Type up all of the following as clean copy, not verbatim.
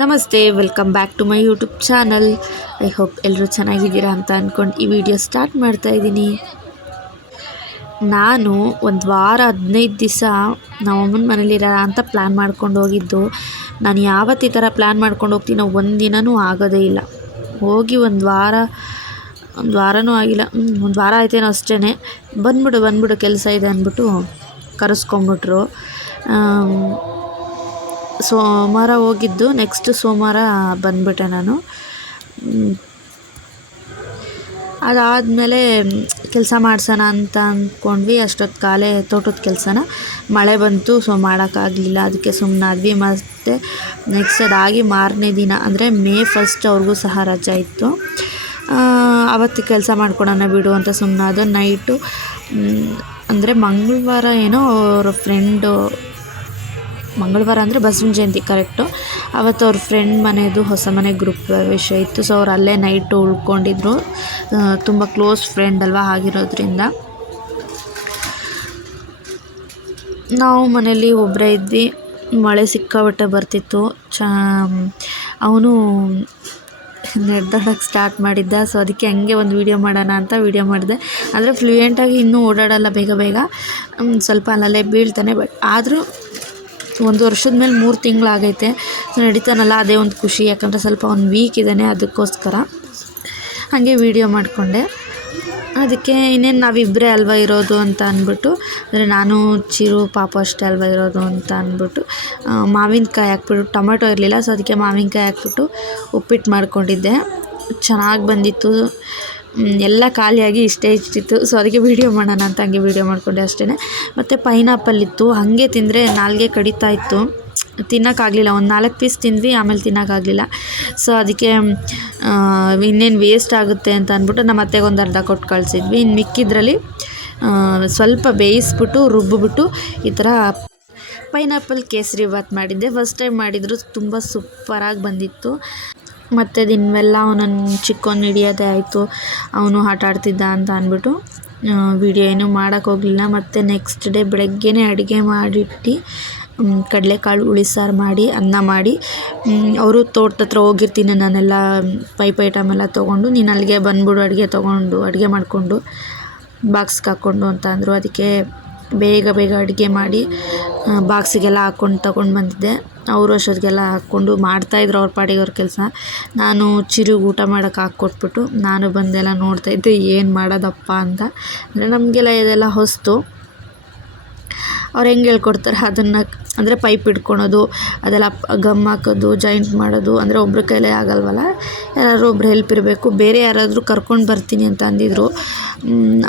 ನಮಸ್ತೆ, welcome back to my YouTube channel. I hope ಎಲ್ಲರೂ ಚೆನ್ನಾಗಿದ್ದೀರಾ ಅಂತ ಅಂದ್ಕೊಂಡು ಈ ವಿಡಿಯೋ ಸ್ಟಾರ್ಟ್ ಮಾಡ್ತಾ ಇದ್ದೀನಿ. ನಾನು ಒಂದು ವಾರ 15 ದಿವಸ ನಮ್ಮಮ್ಮನ ಮನೇಲಿರೋ ಅಂತ ಪ್ಲ್ಯಾನ್ ಮಾಡ್ಕೊಂಡು ಹೋಗಿದ್ದು. ನಾನು ಯಾವತ್ತು ಈ ಥರ ಪ್ಲ್ಯಾನ್ ಮಾಡ್ಕೊಂಡು ಹೋಗ್ತೀನೋ ಒಂದಿನವೂ ಆಗೋದೇ ಇಲ್ಲ. ಹೋಗಿ ಒಂದು ವಾರನೂ ಆಗಿಲ್ಲ, ಒಂದು ವಾರ ಆಯ್ತೇನೋ ಅಷ್ಟೇ. ಬಂದ್ಬಿಡು ಕೆಲಸ ಇದೆ ಅಂದ್ಬಿಟ್ಟು ಕರೆಸ್ಕೊಂಬಿಟ್ರು. ಸೋಮವಾರ ಹೋಗಿದ್ದು, ನೆಕ್ಸ್ಟ್ ಸೋಮವಾರ ಬಂದುಬಿಟ್ಟೆ ನಾನು. ಅದಾದಮೇಲೆ ಕೆಲಸ ಮಾಡಿಸೋಣ ಅಂತ ಅಂದ್ಕೊಂಡ್ವಿ. ಅಷ್ಟೊತ್ತು ಕಾಲೇ ತೋಟದ ಕೆಲಸನ ಮಳೆ ಬಂತು, ಸೊ ಮಾಡೋಕ್ಕಾಗಲಿಲ್ಲ. ಅದಕ್ಕೆ ಸುಮ್ಮನಾದ್ವಿ. ಮತ್ತು ನೆಕ್ಸ್ಟ್ ಅದಾಗಿ ಮಾರನೇ ದಿನ ಅಂದರೆ May 1 ಅವ್ರಿಗೂ ಸಹ ರಜೆ ಇತ್ತು. ಆವತ್ತು ಕೆಲಸ ಮಾಡ್ಕೊಳೋಣ ಬಿಡು ಅಂತ ಸುಮ್ಮನಾದ. ನೈಟು ಅಂದರೆ ಮಂಗಳವಾರ ಏನೋ ಅವ್ರ ಫ್ರೆಂಡು, ಮಂಗಳವಾರ ಅಂದರೆ ಬಸವನ ಜಯಂತಿ ಕರೆಕ್ಟು. ಅವತ್ತು ಅವ್ರ ಫ್ರೆಂಡ್ ಮನೆಯದು ಹೊಸ ಮನೆ ಗ್ರೂಪ್ ಪ್ರವೇಶ ಇತ್ತು. ಸೊ ಅವ್ರು ಅಲ್ಲೇ ನೈಟು ಉಳ್ಕೊಂಡಿದ್ರು. ತುಂಬ ಕ್ಲೋಸ್ ಫ್ರೆಂಡ್ ಅಲ್ವಾ, ಆಗಿರೋದ್ರಿಂದ ನಾವು ಮನೇಲಿ ಒಬ್ಬರೇ ಇದ್ವಿ. ಮಳೆ ಸಿಕ್ಕಾಪಟ್ಟೆ ಬರ್ತಿತ್ತು. ಅವನು ನಡೆದಾಡೋಕ್ಕೆ ಸ್ಟಾರ್ಟ್ ಮಾಡಿದ್ದ. ಸೊ ಅದಕ್ಕೆ ಹಂಗೆ ಒಂದು ವೀಡಿಯೋ ಮಾಡೋಣ ಅಂತ ವೀಡಿಯೋ ಮಾಡಿದೆ. ಅಂದರೆ ಫ್ಲೂಯೆಂಟಾಗಿ ಇನ್ನೂ ಓಡಾಡಲ್ಲ ಬೇಗ ಸ್ವಲ್ಪ ಅಲ್ಲಲ್ಲೇ ಬೀಳ್ತಾನೆ. ಬಟ್ ಆದರೂ 1 ವರ್ಷದ ಮೇಲೆ 3 ತಿಂಗಳಾಗೈತೆ. ಸೊ ನಡೀತಾನಲ್ಲ, ಅದೇ ಒಂದು ಖುಷಿ. ಯಾಕಂದರೆ ಸ್ವಲ್ಪ ಒಂದು ವೀಕ್ ಇದ್ದಾನೆ, ಅದಕ್ಕೋಸ್ಕರ ಹಾಗೆ ವೀಡಿಯೋ ಮಾಡಿಕೊಂಡೆ. ಅದಕ್ಕೆ ಇನ್ನೇನು ನಾವಿಬ್ಬರೇ ಅಲ್ವಾ ಇರೋದು ಅಂತ ಅಂದ್ಬಿಟ್ಟು, ಅಂದರೆ ನಾನು ಚಿರು ಪಾಪು ಅಷ್ಟೇ ಅಲ್ವಾ ಇರೋದು ಅಂತ ಅಂದ್ಬಿಟ್ಟು ಮಾವಿನಕಾಯಿ ಹಾಕ್ಬಿಟ್ಟು, ಟೊಮೆಟೊ ಇರಲಿಲ್ಲ, ಸೊ ಅದಕ್ಕೆ ಮಾವಿನಕಾಯಿ ಹಾಕ್ಬಿಟ್ಟು ಉಪ್ಪಿಟ್ಟು ಮಾಡ್ಕೊಂಡಿದ್ದೆ. ಚೆನ್ನಾಗಿ ಬಂದಿತ್ತು. ಎಲ್ಲ ಖಾಲಿಯಾಗಿ ಇಷ್ಟಿತ್ತು. ಸೊ ಅದಕ್ಕೆ ವೀಡಿಯೋ ಮಾಡೋಣ ಅಂತ ಹಂಗೆ ವೀಡಿಯೋ ಮಾಡಿಕೊಂಡೆ ಅಷ್ಟೇ. ಮತ್ತು ಪೈನಾಪಲ್ ಇತ್ತು, ಹಾಗೆ ತಿಂದರೆ ನಾಲ್ಗೆ ಕಡಿತಾ ಇತ್ತು, ತಿನ್ನೋಕ್ಕಾಗಲಿಲ್ಲ. ಒಂದು 4 ಪೀಸ್ ತಿಂದ್ವಿ, ಆಮೇಲೆ ತಿನ್ನೋಕ್ಕಾಗಲಿಲ್ಲ. ಸೊ ಅದಕ್ಕೆ ಇನ್ನೇನು ವೇಸ್ಟ್ ಆಗುತ್ತೆ ಅಂತ ಅಂದ್ಬಿಟ್ಟು ನಮ್ಮ ಅತ್ತೆಗೆ ಒಂದು ಅರ್ಧ ಕೊಟ್ಟು ಕಳಿಸಿದ್ವಿ. ಇನ್ನು ಮಿಕ್ಕಿದ್ರಲ್ಲಿ ಸ್ವಲ್ಪ ಬೇಯಿಸ್ಬಿಟ್ಟು ರುಬ್ಬಿಬಿಟ್ಟು ಈ ಥರ ಪೈನಾಪಲ್ ಕೇಸರಿ ಬಾತ್ ಮಾಡಿದ್ದೆ. ಫಸ್ಟ್ ಟೈಮ್ ಮಾಡಿದ್ರು, ತುಂಬ ಸೂಪರಾಗಿ ಬಂದಿತ್ತು. ಮತ್ತು ದಿನವೆಲ್ಲ ಅವನನ್ನು ಚಿಕ್ಕವನು ಹಿಡಿಯೋದೇ ಆಯಿತು. ಅವನು ಆಟ ಆಡ್ತಿದ್ದ ಅಂತ ಅಂದ್ಬಿಟ್ಟು ವೀಡಿಯೋ ಏನೂ ಮಾಡೋಕ್ಕೋಗಲಿಲ್ಲ. ಮತ್ತು ನೆಕ್ಸ್ಟ್ ಡೇ ಬೆಳಗ್ಗೆನೇ ಅಡುಗೆ ಮಾಡಿಟ್ಟು ಕಡಲೆಕಾಳು ಉಳಿಸಾರು ಮಾಡಿ ಅನ್ನ ಮಾಡಿ, ಅವರು ತೋಟದ ಹತ್ರ ಹೋಗಿರ್ತೀನಿ ನಾನೆಲ್ಲ ಪೈಪ್ ಐಟಮ್ ಎಲ್ಲ ತೊಗೊಂಡು, ನೀನು ಅಲ್ಲಿಗೆ ಬಂದ್ಬಿಡು ಅಡುಗೆ ಮಾಡಿಕೊಂಡು ಬಾಕ್ಸ್ಗೆ ಹಾಕ್ಕೊಂಡು ಅಂತ ಅಂದರು. ಅದಕ್ಕೆ ಬೇಗ ಅಡುಗೆ ಮಾಡಿ ಬಾಕ್ಸಿಗೆಲ್ಲ ಹಾಕ್ಕೊಂಡು ತಗೊಂಡು ಬಂದಿದ್ದೆ. ಅವರು ಅಷ್ಟೊತ್ತಿಗೆಲ್ಲ ಹಾಕ್ಕೊಂಡು ಮಾಡ್ತಾಯಿದ್ರು ಅವ್ರ ಪಾಡಿಗೆ ಅವ್ರ ಕೆಲಸ. ನಾನು ಚಿರುಗೆ ಊಟ ಮಾಡೋಕ್ಕೆ ಹಾಕ್ಕೊಟ್ಬಿಟ್ಟು ನಾನು ಬಂದೆಲ್ಲ ನೋಡ್ತಾಯಿದ್ದೆ ಏನು ಮಾಡೋದಪ್ಪ ಅಂತ. ಅಂದರೆ ನಮಗೆಲ್ಲ ಇದೆಲ್ಲ ಹೊಸ್ತು. ಅವ್ರು ಹೆಂಗೆ ಹೇಳ್ಕೊಡ್ತಾರೆ ಅದನ್ನು, ಅಂದರೆ ಪೈಪ್ ಇಟ್ಕೊಳೋದು, ಅದೆಲ್ಲ ಗಮ್ ಹಾಕೋದು, ಜಾಯಿಂಟ್ ಮಾಡೋದು, ಅಂದರೆ ಒಬ್ರ ಕೈಲೇ ಆಗಲ್ವಲ್ಲ, ಯಾರಾದ್ರೂ ಒಬ್ರು ಹೆಲ್ಪ್ ಇರಬೇಕು. ಬೇರೆ ಯಾರಾದರೂ ಕರ್ಕೊಂಡು ಬರ್ತೀನಿ ಅಂತ ಅಂದಿದ್ರು.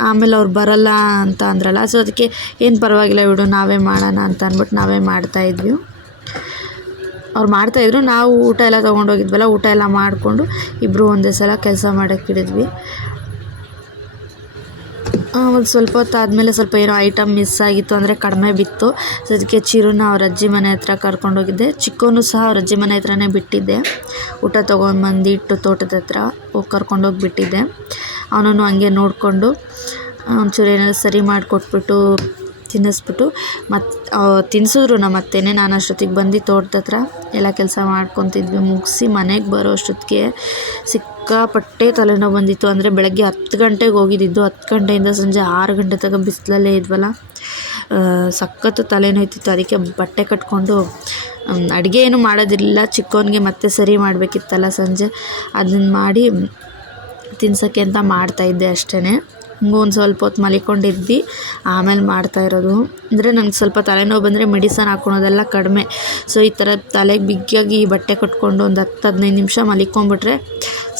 ಆಮೇಲೆ ಅವ್ರು ಬರಲ್ಲ ಅಂತ ಅಂದ್ರಲ್ಲ, ಸೊ ಅದಕ್ಕೆ ಏನು ಪರವಾಗಿಲ್ಲ ಬಿಡು ನಾವೇ ಮಾಡೋಣ ಅಂತ ಅಂದ್ಬಿಟ್ಟು ನಾವೇ ಮಾಡ್ತಾಯಿದ್ವಿ. ಅವ್ರು ಮಾಡ್ತಾಯಿದ್ರು, ನಾವು ಊಟ ಎಲ್ಲ ತೊಗೊಂಡೋಗಿದ್ವಲ್ಲ, ಊಟ ಎಲ್ಲ ಮಾಡಿಕೊಂಡು ಇಬ್ಬರು ಒಂದೇ ಸಲ ಕೆಲಸ ಮಾಡೋಕ್ಕೆ ಹಿಡಿದ್ವಿ. ಒಂದು ಸ್ವಲ್ಪ ಹೊತ್ತು ಆದಮೇಲೆ ಸ್ವಲ್ಪ ಏನೋ ಐಟಮ್ ಮಿಸ್ ಆಗಿತ್ತು, ಅಂದರೆ ಕಡಿಮೆ ಬಿತ್ತು. ಸೊ ಅದಕ್ಕೆ ಚಿರುನ ಅವ್ರ ಅಜ್ಜಿ ಮನೆ ಹತ್ರ ಕರ್ಕೊಂಡೋಗಿದ್ದೆ. ಚಿಕ್ಕವನು ಸಹ ಅವ್ರ ಅಜ್ಜಿ ಮನೆ ಹತ್ರನೇ ಬಿಟ್ಟಿದ್ದೆ. ಊಟ ತೊಗೊಂಡ್ಬಂದಿಟ್ಟು ತೋಟದ ಹತ್ರ ಹೋಗಿ ಕರ್ಕೊಂಡೋಗಿ ಬಿಟ್ಟಿದ್ದೆ. ಅವನನ್ನು ಹಂಗೆ ನೋಡಿಕೊಂಡು ಒಂಚೂರು ಏನಾದ್ರು ಸರಿ ಮಾಡಿಕೊಟ್ಬಿಟ್ಟು ತಿನ್ನಿಸ್ಬಿಟ್ಟು ತಿನ್ನಿಸಿದ್ರು ನಮ್ಮ ಅತ್ತೆನೇ. ನಾನು ಅಷ್ಟೊತ್ತಿಗೆ ಬಂದು ತೋಟದ ಹತ್ರ ಎಲ್ಲ ಕೆಲಸ ಮಾಡ್ಕೊತಿದ್ವಿ. ಮುಗಿಸಿ ಮನೆಗೆ ಬರೋ ಅಷ್ಟೊತ್ತಿಗೆ ಸಿಕ್ಕಾಪಟ್ಟೆ ತಲೆನೋವು ಬಂದಿತ್ತು. ಅಂದರೆ ಬೆಳಗ್ಗೆ 10 ಗಂಟೆಗೆ ಹೋಗಿದ್ದಿದ್ದು, 10 ಗಂಟೆಯಿಂದ ಸಂಜೆ 6 ಗಂಟೆ ತನಕ ಬಿಸಿಲಲ್ಲೇ ಇದ್ವಲ್ಲ, ಸಖತ್ತು ತಲೆನೋಯ್ತಿತ್ತು. ಅದಕ್ಕೆ ಬಟ್ಟೆ ಕಟ್ಕೊಂಡು ಅಡುಗೆ ಏನೂ ಮಾಡೋದಿರಲಿಲ್ಲ. ಚಿಕ್ಕವನಿಗೆ ಮತ್ತೆ ಸರಿ ಮಾಡಬೇಕಿತ್ತಲ್ಲ ಸಂಜೆ, ಅದನ್ನು ಮಾಡಿ ತಿನ್ಸೋಕ್ಕೆ ಅಂತ ಮಾಡ್ತಾಯಿದ್ದೆ ಅಷ್ಟೇ. ಹಿಂಗೆ ಒಂದು ಸ್ವಲ್ಪ ಹೊತ್ತು ಮಲಿಕೊಂಡಿದ್ವಿ, ಆಮೇಲೆ ಮಾಡ್ತಾಯಿರೋದು. ಅಂದರೆ ನನಗೆ ಸ್ವಲ್ಪ ತಲೆನೋವು ಬಂದರೆ ಮೆಡಿಸನ್ ಹಾಕ್ಕೊಳೋದೆಲ್ಲ ಕಡಿಮೆ. ಸೊ ಈ ಥರ ತಲೆಗೆ ಬಿಗಿಯಾಗಿ ಬಟ್ಟೆ ಕಟ್ಕೊಂಡು ಒಂದು 10-15 ನಿಮಿಷ ಮಲಿಕೊಂಡ್ಬಿಟ್ರೆ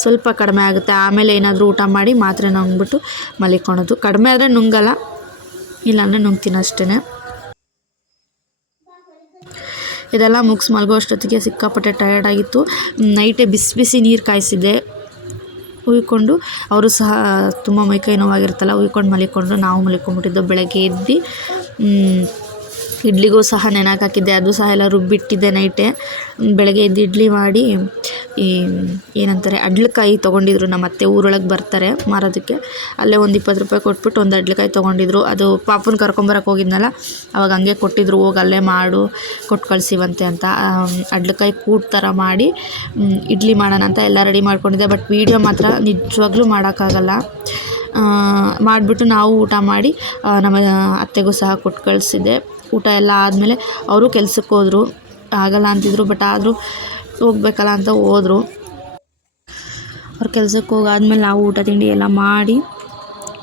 ಸ್ವಲ್ಪ ಕಡಿಮೆ ಆಗುತ್ತೆ. ಆಮೇಲೆ ಏನಾದರೂ ಊಟ ಮಾಡಿ ಮಾತ್ರೆ ನುಂಗ್ಬಿಟ್ಟು ಮಲಿಕೊಳೋದು. ಕಡಿಮೆ ಆದರೆ ನುಂಗಲ್ಲ, ಇಲ್ಲಾಂದರೆ ನುಂಗ್ತೀನಿ ಅಷ್ಟೇ. ಇದೆಲ್ಲ ಮುಗಿಸ್ ಮಲಗೋ ಅಷ್ಟೊತ್ತಿಗೆ ಸಿಕ್ಕಾಪಟ್ಟೆ ಟಯರ್ಡಾಗಿತ್ತು. ನೈಟೇ ಬಿಸಿ ನೀರು ಕಾಯಿಸಿದ್ದೆ. ಉಯ್ಕೊಂಡು ಅವರು ಸಹ ತುಂಬ ಮೈಕೈ ನೋವಾಗಿರುತ್ತಲ್ಲ, ಉಯ್ಕೊಂಡು ಮಲಿಕೊಂಡ್ರು. ನಾವು ಮಲಿಕೊಂಡ್ಬಿಟ್ಟಿದ್ದು. ಬೆಳಗ್ಗೆ ಎದ್ದು ಇಡ್ಲಿಗೂ ಸಹ ನೆನಕ್ಕೆ ಹಾಕಿದ್ದೆ, ಅದು ಸಹ ಎಲ್ಲ ರುಬ್ಬಿಟ್ಟಿದ್ದೆ ನೈಟೇ. ಬೆಳಗ್ಗೆ ಎದ್ದು ಇಡ್ಲಿ ಮಾಡಿ ಈ ಏನಂತಾರೆ ಅಡ್ಲಕಾಯಿ ತೊಗೊಂಡಿದ್ರು. ನಮ್ಮ ಅತ್ತೆ ಊರೊಳಗೆ ಬರ್ತಾರೆ ಮಾರೋದಕ್ಕೆ, ಅಲ್ಲೇ ಒಂದು 20 ರೂಪಾಯಿ ಕೊಟ್ಬಿಟ್ಟು ಒಂದು ಅಡ್ಲಕಾಯಿ ತೊಗೊಂಡಿದ್ರು. ಅದು ಪಾಪನ ಕರ್ಕೊಂಬರಕ್ಕೆ ಹೋಗಿದ್ನಲ್ಲ ಅವಾಗ ಹಂಗೆ ಕೊಟ್ಟಿದ್ರು, ಹೋಗಿ ಅಲ್ಲೇ ಮಾಡು ಕೊಟ್ಟು ಕಳಿಸಿವಂತೆ ಅಂತ. ಅಡ್ಲಕಾಯಿ ಕೂಟ್ ಥರ ಮಾಡಿ ಇಡ್ಲಿ ಮಾಡೋಣ ಅಂತ ಎಲ್ಲ ರೆಡಿ ಮಾಡ್ಕೊಂಡಿದ್ದೆ. ಬಟ್ ವೀಡಿಯೋ ಮಾತ್ರ ನಿಜವಾಗ್ಲೂ ಮಾಡೋಕ್ಕಾಗಲ್ಲ. ಮಾಡಿಬಿಟ್ಟು ನಾವು ಊಟ ಮಾಡಿ ನಮ್ಮ ಅತ್ತೆಗೂ ಸಹ ಕೊಟ್ಟು ಕಳಿಸಿದ್ದೆ. ಊಟ ಎಲ್ಲ ಆದಮೇಲೆ ಅವರು ಕೆಲ್ಸಕ್ಕೆ ಹೋದರು, ಆಗಲ್ಲ ಅಂತಿದ್ರು. ಬಟ್ ಆದರೂ ಹೋಗ್ಬೇಕಲ್ಲ ಅಂತ ಹೋದರು. ಅವ್ರು ಕೆಲ್ಸಕ್ಕೆ ಹೋಗಾದ್ಮೇಲೆ ನಾವು ಊಟ ತಿಂಡಿ ಎಲ್ಲ ಮಾಡಿ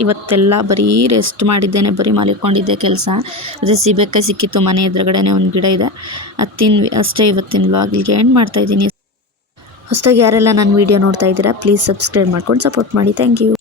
ಇವತ್ತೆಲ್ಲ ಬರೀ ರೆಸ್ಟ್ ಮಾಡಿದ್ದೇನೆ, ಬರೀ ಮಲ್ಕೊಂಡಿದ್ದೆ. ಕೆಲಸ ಅದೇ ಸೀಬೆಕಾಯಿ ಸಿಕ್ಕಿತ್ತು, ಮನೆ ಎದುರುಗಡೆನೇ ಒಂದು ಗಿಡ ಇದೆ, ಅದು ತಿಂದ್ವಿ ಅಷ್ಟೇ. ಇವತ್ತಿನ ವ್ಲಾಗ್ ಇಲ್ಲಿಗೆ ಎಂಡ್ ಮಾಡ್ತಾಯಿದ್ದೀನಿ. ಹೊಸದಾಗಿ ಯಾರೆಲ್ಲ ನನ್ನ ವೀಡಿಯೋ ನೋಡ್ತಾ ಇದ್ದೀರಾ ಪ್ಲೀಸ್ ಸಬ್ಸ್ಕ್ರೈಬ್ ಮಾಡ್ಕೊಂಡು ಸಪೋರ್ಟ್ ಮಾಡಿ. Thank you.